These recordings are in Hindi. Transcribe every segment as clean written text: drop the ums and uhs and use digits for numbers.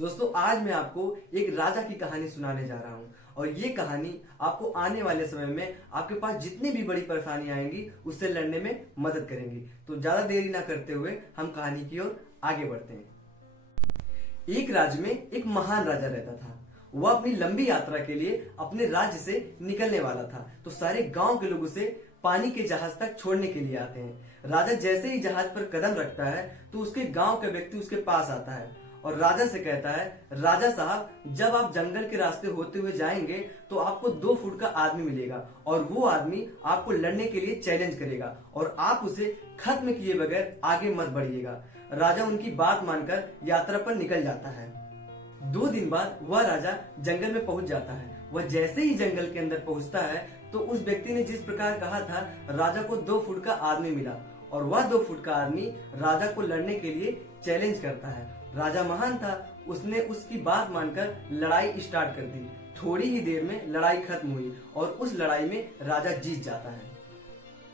दोस्तों आज मैं आपको एक राजा की कहानी सुनाने जा रहा हूँ और ये कहानी आपको आने वाले समय में आपके पास जितनी भी बड़ी परेशानी आएंगी उससे लड़ने में मदद करेंगी। तो ज्यादा देरी ना करते हुए हम कहानी की ओर आगे बढ़ते हैं। एक राज्य में एक महान राजा रहता था। वह अपनी लंबी यात्रा के लिए अपने राज्य से निकलने वाला था, तो सारे गांव के लोग उसे पानी के जहाज तक छोड़ने के लिए आते हैं। राजा जैसे ही जहाज पर कदम रखता है तो उसके गांव का व्यक्ति उसके पास आता है और राजा से कहता है, राजा साहब, जब आप जंगल के रास्ते होते हुए जाएंगे तो आपको 2 फुट का आदमी मिलेगा और वो आदमी आपको लड़ने के लिए चैलेंज करेगा और आप उसे खत्म किए बगैर आगे मत बढ़िएगा। राजा उनकी बात मानकर यात्रा पर निकल जाता है। 2 दिन बाद वह राजा जंगल में पहुंच जाता है। वह जैसे ही जंगल के अंदर पहुंचता है तो उस व्यक्ति ने जिस प्रकार कहा था, राजा को 2 फुट का आदमी मिला और वह 2 फुट का आदमी राजा को लड़ने के लिए चैलेंज करता है। राजा महान था, उसने उसकी बात मानकर लड़ाई स्टार्ट कर दी। थोड़ी ही देर में लड़ाई खत्म हुई और उस लड़ाई में राजा जीत जाता है।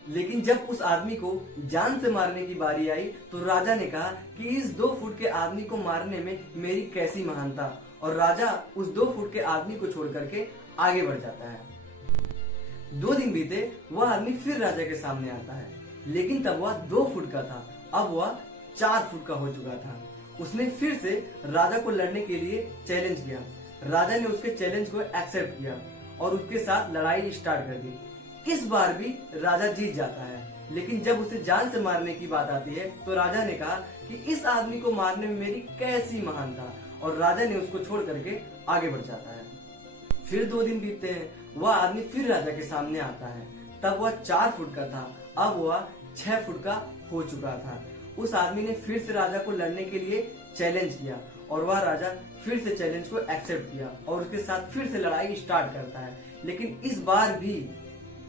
लेकिन जब उस आदमी को जान से मारने की बारी आई तो राजा ने कहा कि इस 2 फुट के आदमी को मारने में मेरी कैसी महानता, और राजा उस 2 फुट के आदमी को छोड़ करके आगे बढ़ जाता है। 2 दिन बीते, वह आदमी फिर राजा के सामने आता है, लेकिन तब वह 2 फुट का था, अब वह 4 फुट का हो चुका था। उसने फिर से राजा को लड़ने के लिए चैलेंज किया। राजा ने उसके चैलेंज को एक्सेप्ट किया और उसके साथ लड़ाई स्टार्ट कर दी। इस बार भी राजा जीत जाता है, लेकिन जब उसे जान से मारने की बात आती है तो राजा ने कहा कि इस आदमी को मारने में मेरी कैसी महानता, और राजा ने उसको छोड़ करके आगे बढ़ जाता है। फिर 2 दिन बीतते हैं, वह आदमी फिर राजा के सामने आता है। तब वह 4 फुट का था, अब वह 6 फुट का हो चुका था। उस आदमी ने फिर से राजा को लड़ने के लिए चैलेंज किया और वह राजा फिर से चैलेंज को एक्सेप्ट किया और उसके साथ फिर से लड़ाई स्टार्ट करता है, लेकिन इस बार भी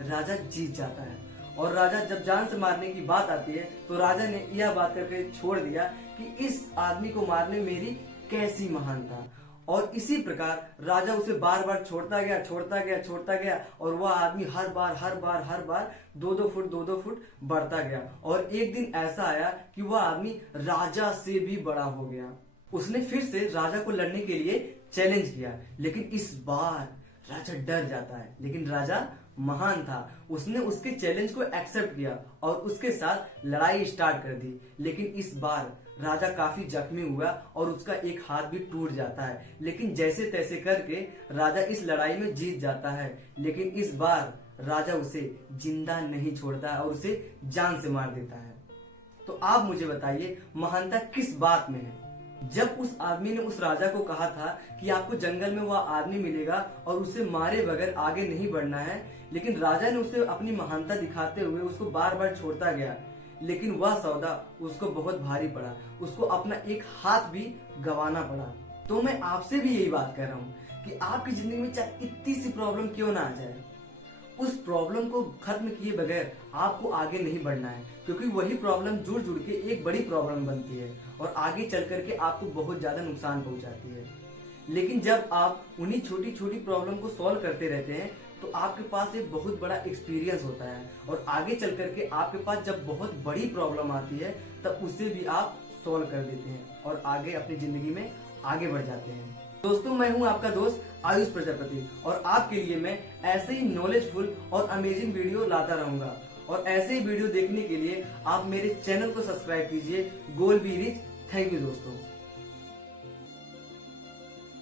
राजा जीत जाता है। और राजा जब जान से मारने की बात आती है तो राजा ने यह बात करके छोड़ दिया कि इस आदमी को मारने मेरी कैसी महानता, और इसी प्रकार राजा उसे बार बार छोड़ता गया और वह आदमी हर बार 2-2 फुट बढ़ता गया। और एक दिन ऐसा आया कि वह आदमी राजा से भी बड़ा हो गया। उसने फिर से राजा को लड़ने के लिए चैलेंज किया, लेकिन इस बार राजा डर जाता है। लेकिन राजा महान था, उसने उसके चैलेंज को एक्सेप्ट किया और उसके साथ लड़ाई स्टार्ट कर दी। लेकिन इस बार राजा काफी जख्मी हुआ और उसका एक हाथ भी टूट जाता है, लेकिन जैसे तैसे करके राजा इस लड़ाई में जीत जाता है। लेकिन इस बार राजा उसे जिंदा नहीं छोड़ता है और उसे जान से मार देता है। तो आप मुझे बताइए, महानता किस बात में है? जब उस आदमी ने उस राजा को कहा था कि आपको जंगल में वह आदमी मिलेगा और उसे मारे बगैर आगे नहीं बढ़ना है, लेकिन राजा ने उसे अपनी महानता दिखाते हुए उसको बार बार छोड़ता गया, लेकिन वह सौदा उसको बहुत भारी पड़ा, उसको अपना एक हाथ भी गंवाना पड़ा। तो मैं आपसे भी यही बात कर रहा हूँ कि आपकी जिंदगी में चाहे इतनी सी प्रॉब्लम क्यों ना आ जाए, उस प्रॉब्लम को खत्म किए बगैर आपको आगे नहीं बढ़ना है, क्योंकि वही प्रॉब्लम जुड़ जुड़ के एक बड़ी प्रॉब्लम बनती है और आगे चल करके आपको बहुत ज्यादा नुकसान पहुंचाती है। लेकिन जब आप उन्हीं छोटी छोटी प्रॉब्लम को सॉल्व करते रहते हैं तो आपके पास एक बहुत बड़ा एक्सपीरियंस होता है और आगे चल करके आपके पास जब बहुत बड़ी प्रॉब्लम आती है तब उसे भी आप सॉल्व कर देते हैं और आगे अपनी जिंदगी में आगे बढ़ जाते हैं। दोस्तों, मैं हूं आपका दोस्त आयुष प्रजापति और आपके लिए मैं ऐसे ही नॉलेजफुल और अमेजिंग वीडियो लाता रहूंगा। और ऐसे ही वीडियो देखने के लिए आप मेरे चैनल को सब्सक्राइब कीजिए। गोल बी रिच। थैंक यू दोस्तों।